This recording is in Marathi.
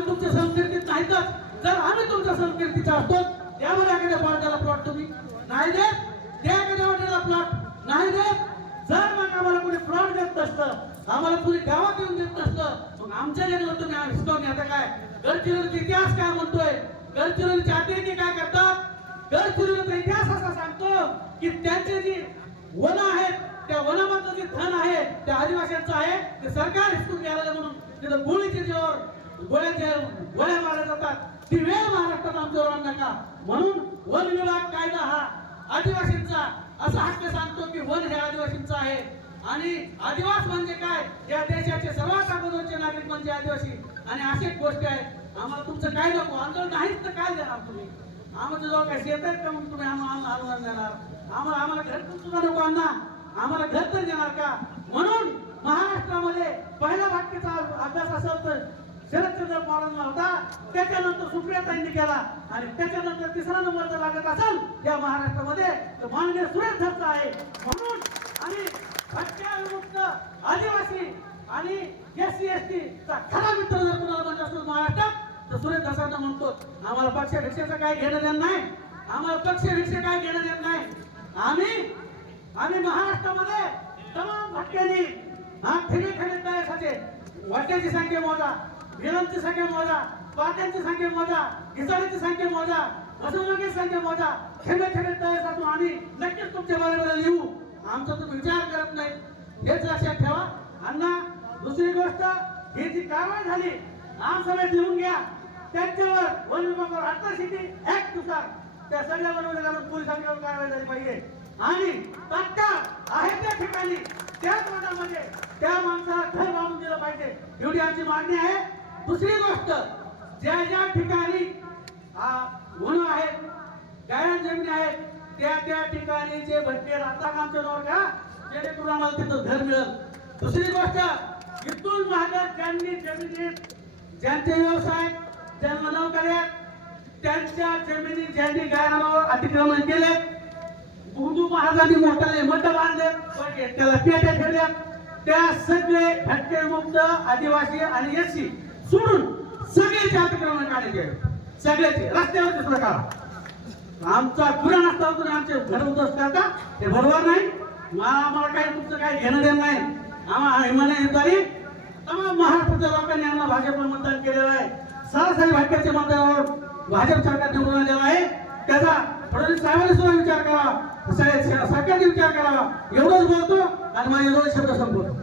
आम्ही तुमच्या संस्कृतीत नाहीतच जर आम्ही तुमच्या संस्कृतीचा असतो त्यामुळे एखाद्या पार्ट्याला प्लॉट तुम्ही. नाही देत त्या एखाद्या प्लॉट नाही देत जर मग आम्हाला कोणी प्लॉट देत नसतं आम्हाला कोणी गावात येऊन देत नसतं मग आमच्या जन्म तुम्ही हिसकावून आता काय? गडचिरोलीचा इतिहास काय म्हणतोय गडचिरोलीच्या अतिथी काय करतात? गडचिरोलीचा इतिहास असा सांगतो की त्यांचे जी वन आहेत त्या वनामधलं जे धन आहे त्या आदिवासींचं आहे ते सरकार हिसकून गेलेलं म्हणून. तिथं गोळीच्या जीवावर गोळ्याच्या गोळ्या मारल्या जातात. ती वेळ महाराष्ट्रात आमच्यावर आणू नका. म्हणून वन विभाग कायदा हा आदिवासींचा असा हक्क सांगतो की वन हे आदिवासींचा आहे. आणि आदिवास म्हणजे काय? या देशाचे सर्वात अगोदरचे नागरिक म्हणजे आदिवासी. आणि अशी गोष्ट आहे आम्हाला तुमचं काय नको? आंदोलन नाहीच तर काय देणार तुम्ही? आम्हाला जवळ काय शेत आहेत का म्हणून तुम्ही आम्हाला आंदोलन देणार? आम्हाला आम्हाला घर पण सुद्धा नको अण्णा आम्हाला घर तर देणार का? म्हणून महाराष्ट्रामध्ये पहिल्या वाक्याचा अभ्यास असेल तर शरदचंद्र पवारांना होता त्याच्यानंतर सुप्रियाताईंनी केला आणि त्याच्यानंतर तिसरा नंबर जर लागत असेल या महाराष्ट्रामध्ये तर माननीय सुरेश धरचा आहे. म्हणून आणि भटक्या आदिवासी आणि एस सी एस टी चा खरा मित्र जर कुणाला म्हणत असेल महाराष्ट्रात तर सुरेश धसांना म्हणतो आम्हाला पक्षापेक्षाचं काय घेणं देणं नाही. आम्हाला पक्षापेक्षा काय घेणं देणं नाही. आम्ही आम्ही महाराष्ट्रामध्ये तमाम भटक्यांनी हा ठेके ठेके तयासाठी वाट्याची संख्या मोजा. विलनची संख्या मोजा पात्यांची संख्या मोजा घिसाळीची संख्या मोजा फसवणुकीची संख्या मोजा ठेके तयार असतो आम्ही नक्कीच तुमच्या बरोबर लिहू. आमचा तुम्ही विचार करत नाही. हेच लक्षात ठेवा. अण्णा दुसरी गोष्ट ही जी कारवाई झाली आमसभेत लिहून घ्या. त्यांच्यावर वन विभागावर अट्रॉसिटी ऍक्टनुसार त्या सगळ्या वन विभागावर पोलिसांवर कारवाई झाली पाहिजे. आणि तात्काळ आहे त्या ठिकाणी त्याच मतामध्ये त्या माणसाला घर बांधून दिलं पाहिजे. एवढी आमची मागणी आहे. दुसरी गोष्ट ज्या ज्या ठिकाणी आ, वन आहेत गायन जमिनी आहेत त्या त्या ठिकाणी जे भटके राहतात आमच्या नावावर का जेणेकरून आम्हाला तिथं घर मिळेल. दुसरी गोष्ट इथून मागं ज्यांनी जमिनीत ज्यांचे व्यवसाय ज्यांना नोकरी त्यांच्या जमिनी ज्यांनी गायनावर अतिक्रमण केले हिंदू महाराजांनी मोठाले मठ बांधले त्याला पेट्या ठेवल्या त्या सगळे भटके मुक्त आदिवासी आणि एससी सोडून सगळेचे अतिक्रमण काढायचे सगळ्याचे. रस्त्यावर सुद्धा काढा. आमचा गुन्हा असता होतो आमचे घर उद्ध्वस्त करता. ते बरोबर नाही. मला आम्हाला काही तुमचं काही घेणं देणं नाही. आम्हाला इमानदारी तमाम महाराष्ट्राच्या लोकांनी आम्हाला भाजपला मतदान केलेलं आहे. सरासरी भाजपच्या मतदानावर भाजप सरकार निवडून आलेलं आहे. त्याचा फडणवीस साहेबांनी सुद्धा विचार करावा सगळ्या सरकारने विचार करावा एवढंच बोलतो आणि माझे दोन शब्द संपवतो.